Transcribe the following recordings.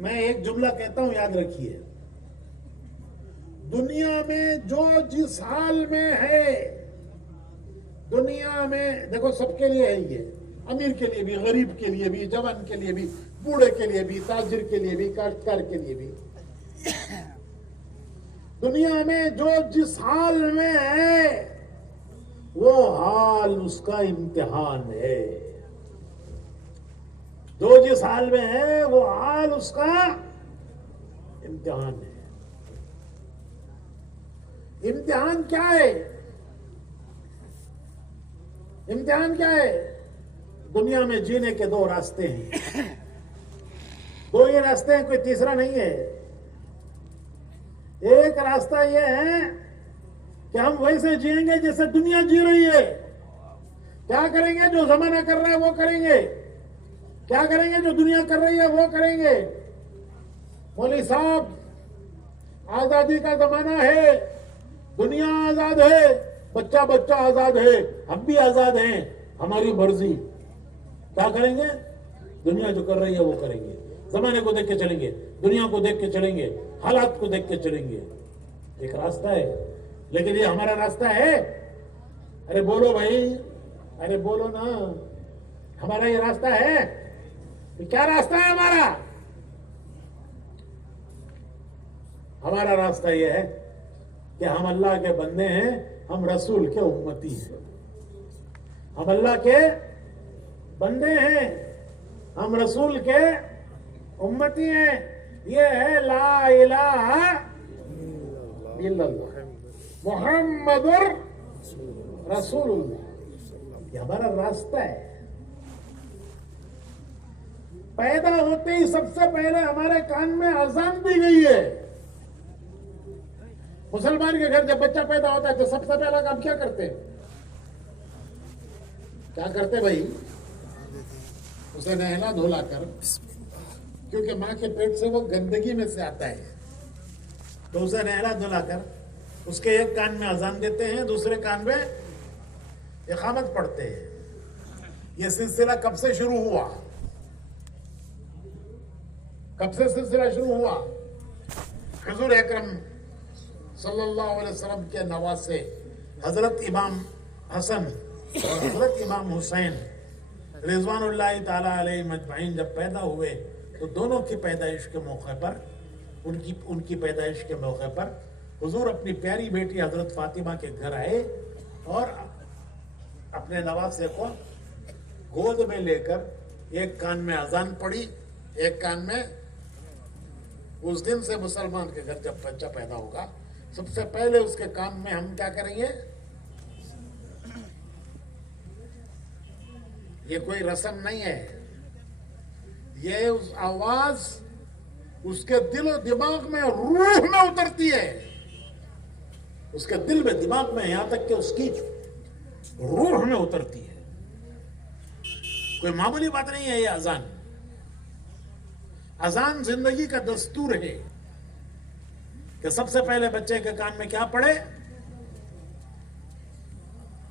میں ایک جملہ کہتا ہوں، یاد رکھیے، دنیا میں جو جس حال میں ہے، دنیا میں دیکھو سب کے لیے ہے یہ، امیر کے لیے بھی، غریب کے لیے بھی، جوان کے لیے بھی، بوڑھے کے لیے بھی، تاجر کے لیے بھی، کاشتکار کے لیے بھی، دنیا میں جو جس حال میں ہے وہ حال اس کا امتحان ہے. جو جس حال میں ہے وہ حال اس کا امتحان ہے. امتحان کیا ہے؟ امتحان کیا ہے؟ دنیا میں جینے کے دو راستے ہیں، دو یہ راستے ہیں، کوئی تیسرا نہیں ہے. ایک راستہ یہ ہے کہ ہم ویسے جئیں گے جیسے دنیا جی رہی ہے. کیا کریں گے؟ جو زمانہ کر رہا ہے وہ کریں گے. کیا کریں گے؟ جو دنیا کر رہی ہے وہ کریں گے. مولوی صاحب، آزادی کا زمانہ ہے، دنیا آزاد ہے، بچہ بچہ آزاد ہے، ہم بھی آزاد ہیں، ہماری مرضی. کیا کریں گے؟ دنیا جو کر رہی ہے وہ کریں گے. زمانے کو دیکھ کے چلیں گے، دنیا کو دیکھ کے چلیں گے، حالات کو دیکھ کے چلیں گے. ایک راستہ ہے، لیکن یہ ہمارا راستہ ہے؟ ارے بولو بھائی، ارے بولو نا، ہمارا یہ راستہ ہے؟ کیا راستہ ہے ہمارا؟ ہمارا راستہ یہ ہے کہ ہم اللہ کے بندے ہیں، ہم رسول کے امتی ہیں. ہم اللہ کے بندے ہیں، ہم رسول کے امتی ہیں. یہ ہے لا الہ الا اللہ محمد رسول اللہ. یہ ہمارا راستہ ہے. پیدا ہوتے ہی سب سے پہلے ہمارے کان میں اذان دی گئی ہے. مسلمان کے گھر جب بچہ پیدا ہوتا ہے تو سب سے پہلا کام کیا کرتے ہیں؟ کیا کرتے بھائی؟ اسے نہلا دھولا کر، کیونکہ ماں کے پیٹ سے وہ گندگی میں سے آتا ہے، تو اسے نہلا دھولا کر اس کے ایک کان میں اذان دیتے ہیں، دوسرے کان میں اقامت پڑھتے ہیں. یہ سلسلہ کب سے شروع ہوا؟ کب سے سلسلہ شروع ہوا؟ حضور اکرم صلی اللہ علیہ وسلم کے نواسے حضرت امام حسن اور حضرت امام حسین رضوان اللہ تعالیٰ علیہ مجمعین جب پیدا ہوئے تو دونوں کی پیدائش کے موقع پر، ان کی پیدائش کے موقع پر حضور اپنی پیاری بیٹی حضرت فاطمہ کے گھر آئے اور اپنے نواسے کو گود میں لے کر ایک کان میں اذان پڑھی، ایک کان میں. اس دن سے مسلمان کے گھر جب بچہ پیدا ہوگا سب سے پہلے اس کے کان میں ہم کیا کریں گے؟ یہ کوئی رسم نہیں ہے، یہ اس آواز اس کے دل و دماغ میں، روح میں اترتی ہے. اس کے دل میں، دماغ میں، یہاں تک کہ اس کی روح میں اترتی ہے. کوئی معمولی بات نہیں ہے یہ اذان. اذان زندگی کا دستور ہے کہ سب سے پہلے بچے کے کان میں کیا پڑے؟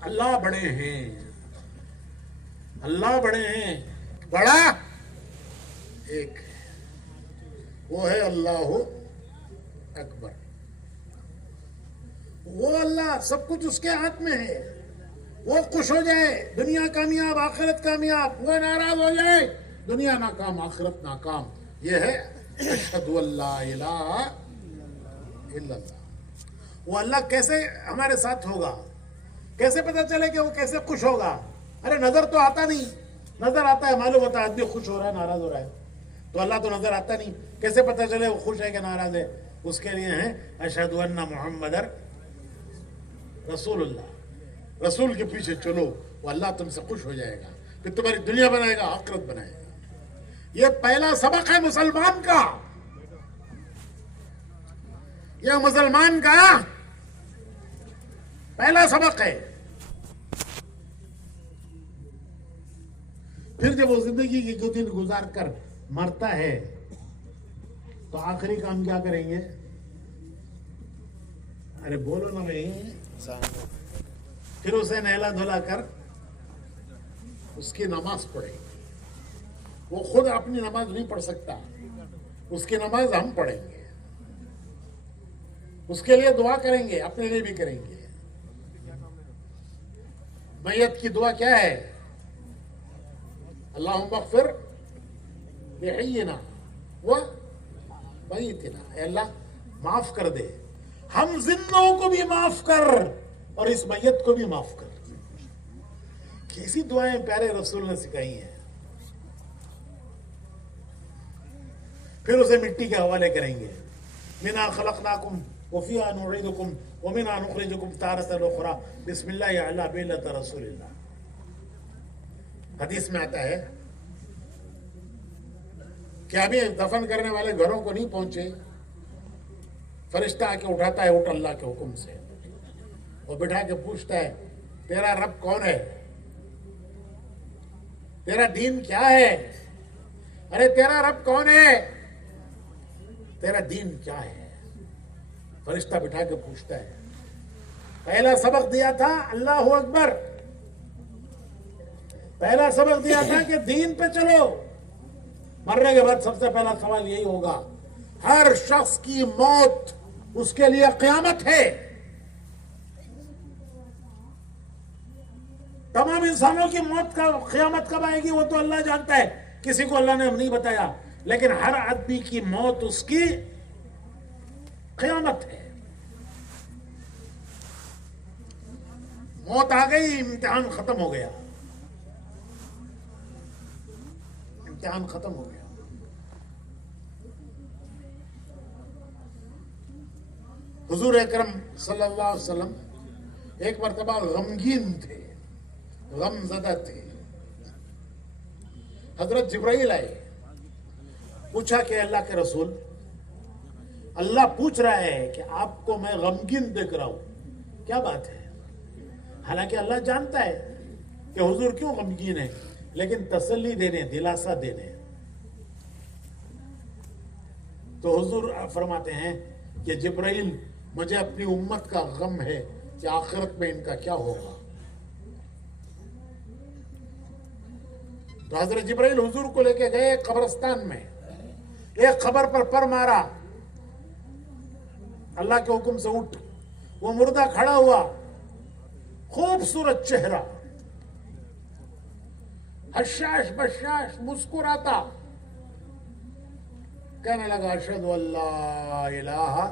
اللہ بڑے ہیں، اللہ بڑے ہیں، بڑا ایک ہے، وہ ہے اللہ اکبر. وہ اللہ، سب کچھ اس کے ہاتھ میں ہے. وہ خوش ہو جائے، دنیا کامیاب، آخرت کامیاب. وہ ناراض ہو جائے، دنیا ناکام، آخرت ناکام. یہ ہے اشہد ان لا الہ الا اللہ. وہ اللہ کیسے ہمارے ساتھ ہوگا؟ کیسے پتہ چلے کہ وہ کیسے خوش ہوگا؟ ارے نظر تو آتا نہیں. نظر آتا ہے، معلوم ہوتا ہے آدمی خوش ہو رہا ہے، ناراض ہو رہا ہے. تو اللہ تو نظر آتا نہیں، کیسے پتہ چلے وہ خوش ہے کہ ناراض ہے؟ اس کے لیے ہے اشہد ان محمد رسول اللہ. رسول کے پیچھے چلو، وہ اللہ تم سے خوش ہو جائے گا، پھر تمہاری دنیا بنائے گا، آخرت بنائے گا. یہ پہلا سبق ہے مسلمان کا. یہ مسلمان کا پہلا سبق ہے. پھر جب وہ زندگی کی دو دن گزار کر مرتا ہے تو آخری کام کیا کریں گے؟ ارے بولو نا بھائی. پھر اسے نہلا دھلا کر اس کی نماز پڑھے. وہ خود اپنی نماز نہیں پڑھ سکتا، اس کی نماز ہم پڑھیں گے, اس کے لیے دعا کریں گے, اپنے لیے بھی کریں گے. میت کی دعا کیا ہے؟ اللہم اغفر لحینا و میتنا, اے اللہ معاف کر دے, ہم زندوں کو بھی معاف کر اور اس میت کو بھی معاف کر. کیسی دعائیں پیارے رسول نے سکھائی ہیں. پھر اسے مٹی کے حوالے کریں گے. منہا خلقناکم وفیہا نعیدکم ومنہا نخرجکم تارۃ اخری بسم اللہ علی ملۃ رسول اللہ. حدیث میں آتا ہے کہ ابھی دفن کرنے والے گھروں کو نہیں پہنچے, فرشتہ آ کے اٹھاتا ہے, اٹھ اللہ کے حکم سے, اور بٹھا کے پوچھتا ہے تیرا رب کون ہے, تیرا دین کیا ہے, ارے تیرا رب کون ہے, تیرا دین کیا ہے. فرشتہ بٹھا کے پوچھتا ہے. پہلا سبق دیا تھا اللہ اکبر, پہلا سبق دیا تھا کہ دین پہ چلو. مرنے کے بعد سب سے پہلا سوال یہی ہوگا, ہر شخص کی موت اس کے لیے قیامت ہے. تمام انسانوں کی موت کا قیامت کب آئے گی وہ تو اللہ جانتا ہے, کسی کو اللہ نے نہیں بتایا, لیکن ہر آدمی کی موت اس کی قیامت ہے. موت آ گئی, امتحان ختم ہو گیا, امتحان ختم ہو گیا. حضور اکرم صلی اللہ علیہ وسلم ایک مرتبہ غمگین تھے, غم زدہ تھے. حضرت جبرائیل آئے, پوچھا کہ اللہ کے رسول, اللہ پوچھ رہا ہے کہ آپ کو میں غمگین دیکھ رہا ہوں, کیا بات ہے؟ حالانکہ اللہ جانتا ہے کہ حضور کیوں غمگین ہے, لیکن تسلی دینے, دلاسا دینے. تو حضور فرماتے ہیں کہ جبرائیل مجھے اپنی امت کا غم ہے کہ آخرت میں ان کا کیا ہوگا. تو حضرت جبرائیل حضور کو لے کے گئے قبرستان میں, ایک قبر پر پر مارا, اللہ کے حکم سے اٹھ. وہ مردہ کھڑا ہوا, خوبصورت چہرہ, حشاش بشاش, مسکراتا, کہنے لگا اشہد ان لا الہ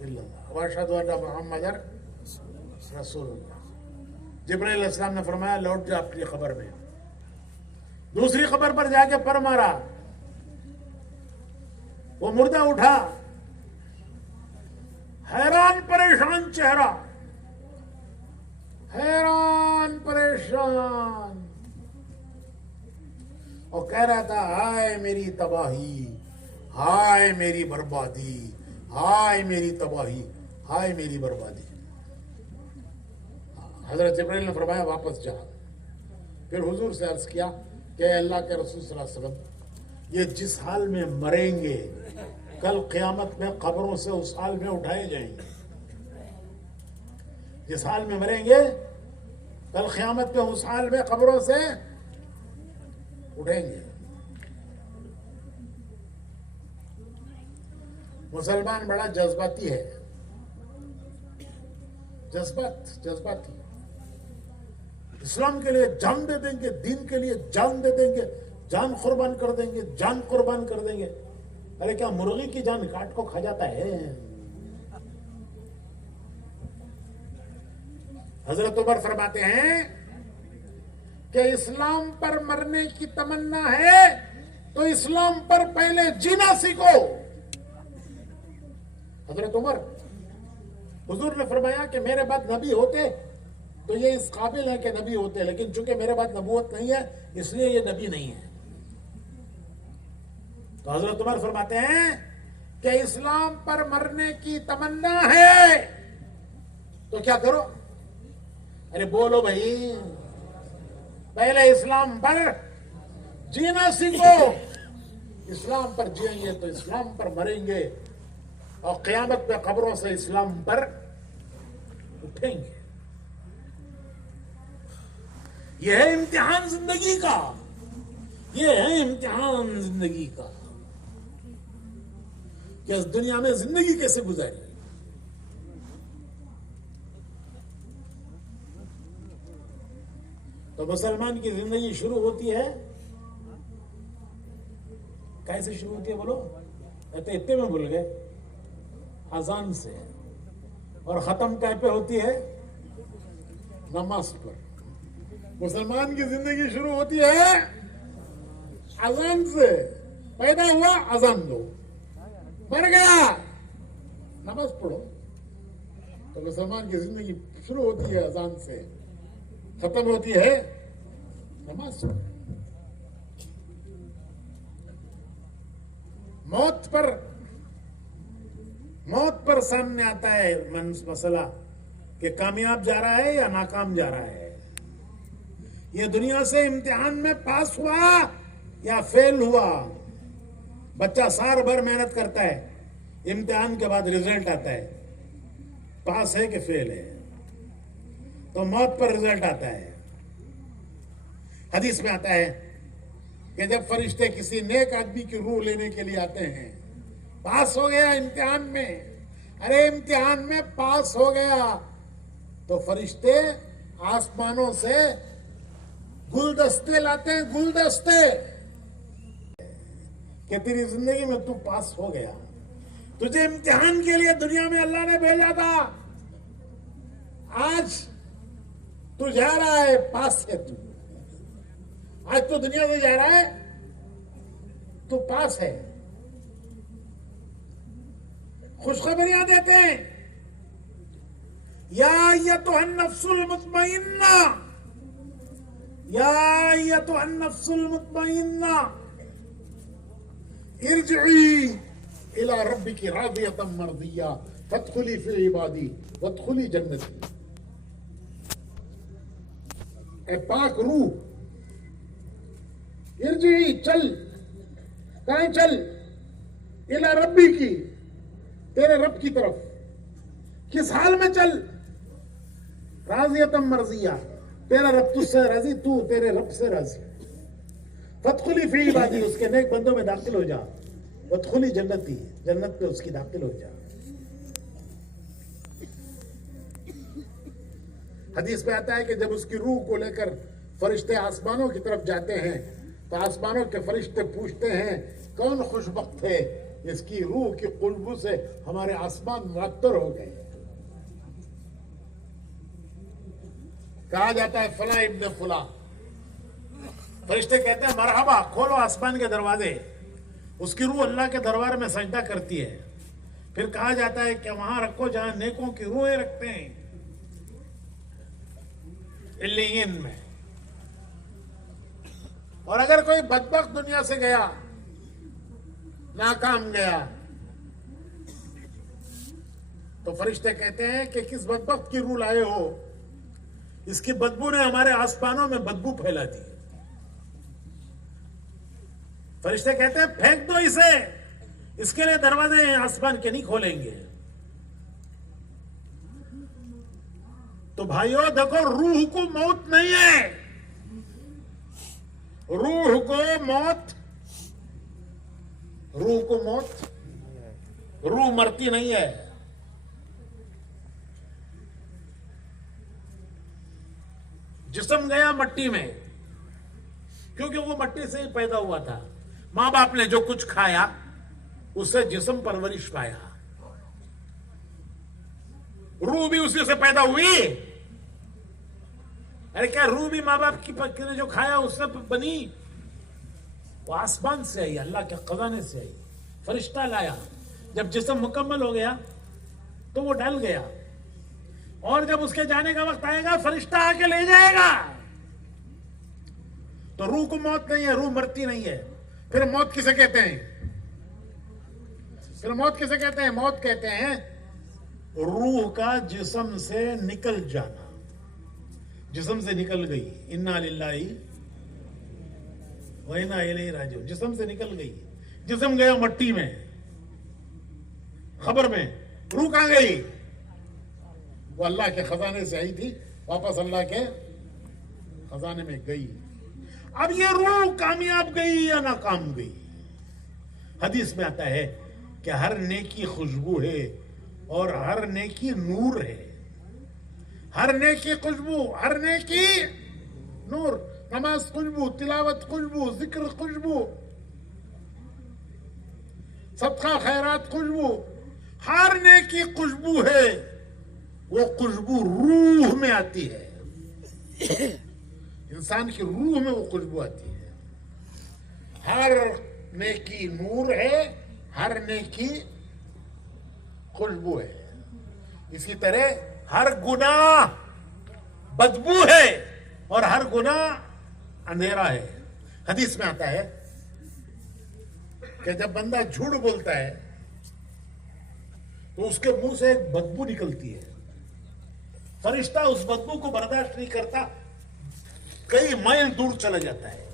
الا اللہ واشہد ان محمد رسول اللہ. جبرائیل علیہ السلام نے فرمایا لوٹ جا اپنی قبر میں. دوسری قبر پر جا کے پر مارا, وہ مردہ اٹھا, حیران پریشان چہرہ, حیران پریشان, اور کہہ رہا تھا ہائے میری تباہی, ہائے میری بربادی, ہائے میری تباہی, ہائے میری بربادی. حضرت جبرائیل نے فرمایا واپس جا. پھر حضور سے عرض کیا کہ اے اللہ کے رسول صلی اللہ علیہ وسلم, یہ جس حال میں مریں گے کل قیامت میں قبروں سے اس حال میں اٹھائے جائیں گے. جس حال میں مریں گے کل قیامت میں اس حال میں قبروں سے اٹھیں گے. مسلمان بڑا جذباتی ہے, جذباتی. اسلام کے لیے جان دے دیں گے, دین کے لیے جان دے دیں گے, جان قربان کر دیں گے, جان قربان کر دیں گے. ارے کیا مرغی کی جان کاٹ کو کھا جاتا ہے؟ حضرت عمر فرماتے ہیں کہ اسلام پر مرنے کی تمنا ہے تو اسلام پر پہلے جینا سیکھو. حضرت عمر, حضور نے فرمایا کہ میرے بعد نبی ہوتے تو یہ اس قابل ہے کہ نبی ہوتے, لیکن چونکہ میرے بعد نبوت نہیں ہے اس لیے یہ نبی نہیں ہے. تو حضرت عمر فرماتے ہیں کہ اسلام پر مرنے کی تمنا ہے تو کیا کرو؟ ارے بولو بھائی, پہلے اسلام پر جینا سیکھو. اسلام پر جئیں گے تو اسلام پر مریں گے, اور قیامت میں قبروں سے اسلام پر اٹھیں گے. یہ ہے امتحان زندگی کا, یہ ہے امتحان زندگی کا. کہ اس دنیا میں زندگی کیسے گزاری. تو مسلمان کی زندگی شروع ہوتی ہے کیسے شروع ہوتی ہے بولو؟ اتنے میں بھول گئے. اذان سے. اور ختم کہاں پہ ہوتی ہے؟ نماز پر. مسلمان کی زندگی شروع ہوتی ہے اذان سے. پیدا ہوا اذان دو, مر گیا نماز پڑھو. تو مسلمان کی زندگی شروع ہوتی ہے اذان سے, ختم ہوتی ہے نماز پر. موت پر سامنے آتا ہے مسئلہ کہ کامیاب جا رہا ہے یا ناکام جا رہا ہے. یہ دنیا سے امتحان میں پاس ہوا یا فیل ہوا. بچہ سال بھر محنت کرتا ہے, امتحان کے بعد رزلٹ آتا ہے, پاس ہے کہ فیل ہے. تو موت پر رزلٹ آتا ہے. حدیث میں آتا ہے کہ جب فرشتے کسی نیک آدمی کی روح لینے کے لیے آتے ہیں, پاس ہو گیا امتحان میں, ارے امتحان میں پاس ہو گیا, تو فرشتے آسمانوں سے گلدستے لاتے ہیں, گلدستے, کہ تیری زندگی میں تو پاس ہو گیا. تجھے امتحان کے لیے دنیا میں اللہ نے بھیجا تھا, آج تو جا رہا ہے, پاس ہے تو. آج تو دنیا سے جا رہا ہے, تو پاس ہے. خوشخبریاں دیتے ہیں, یا ایتھا النفس المطمئنہ, یا ایتھا النفس المطمئنہ ارجعی الی ربک راضیۃ مرضیہ فادخلی فی عبادی وادخلی جنتی. اے پاک روح, ارجعی, چل. کہیں چل؟ الی ربی کی, تیرے رب کی طرف. کس حال میں چل؟ راضیۃ مرضیہ, تیرا رب تجھ سے راضی, تو تیرے رب سے راضی. فادخلی فی عبادی, اس کے نیک بندوں میں داخل ہو جا. وادخلی جنتی, جنت میں اس کی داخل ہو جا. حدیث میں آتا ہے کہ جب اس کی روح کو لے کر فرشتے آسمانوں کی طرف جاتے ہیں تو آسمانوں کے فرشتے پوچھتے ہیں کون خوشبخت ہے, اس کی روح کی خوشبو سے ہمارے آسمان معطر ہو گئے. کہا جاتا ہے فلاں ابن فلاں. فرشتے کہتے ہیں مرحبا, کھولو آسمان کے دروازے. اس کی روح اللہ کے دربار میں سجدہ کرتی ہے. پھر کہا جاتا ہے کہ وہاں رکھو جہاں نیکوں کی روحیں رکھتے ہیں, علیین میں. اور اگر کوئی بدبخت دنیا سے گیا, ناکام گیا, تو فرشتے کہتے ہیں کہ کس بدبخت کی روح لائے ہو, اس کی بدبو نے ہمارے آسمانوں میں بدبو پھیلا دی. فرشتے کہتے ہیں پھینک دو اسے, اس کے لیے دروازے آسمان کے نہیں کھولیں گے. تو بھائیو دیکھو, روح کو موت نہیں ہے, روح کو موت, روح مرتی نہیں ہے. جسم گیا مٹی میں, کیونکہ وہ مٹی سے ہی پیدا ہوا تھا. ماں باپ نے جو کچھ کھایا اس سے جسم پرورش پایا. روح بھی اسی سے پیدا ہوئی. ارے کیا روح بھی ماں باپ کی نے جو کھایا اس سے بنی؟ وہ آسمان سے آئی, اللہ کے خزانے سے آئی. فرشتہ لایا. جب جسم مکمل ہو گیا تو وہ ڈل گیا, اور جب اس کے جانے کا وقت آئے گا فرشتہ آ کے لے جائے گا. تو روح کو موت نہیں ہے, روح مرتی نہیں ہے. پھر موت کسے کہتے ہیں؟ موت کہتے ہیں روح کا جسم سے نکل جانا. جسم سے نکل گئی, انا للہ و انا الیہ راجعون. جسم سے نکل گئی, جسم گیا مٹی میں, خبر میں. روح کہاں گئی؟ وہ اللہ کے خزانے سے آئی تھی, واپس اللہ کے خزانے میں گئی. اب یہ روح کامیاب گئی یا ناکام گئی؟ حدیث میں آتا ہے کہ ہر نیکی خوشبو ہے اور ہر نیکی نور ہے. ہر نیکی خوشبو، ہر نیکی نور. نماز خوشبو، تلاوت خوشبو، ذکر خوشبو، صدقہ خیرات خوشبو. ہر نیکی خوشبو ہے. وہ خوشبو روح میں آتی ہے، انسان کی روح میں وہ خوشبو آتی ہے. ہر نیکی نور ہے، ہر نیکی خوشبو ہے. اسی طرح ہر گناہ بدبو ہے اور ہر گناہ اندھیرا ہے. حدیث میں آتا ہے کہ جب بندہ جھوٹ بولتا ہے تو اس کے منہ سے ایک بدبو نکلتی ہے. فرشتہ اس بدبو کو برداشت نہیں کرتا، کئی میل دور چلا جاتا ہے.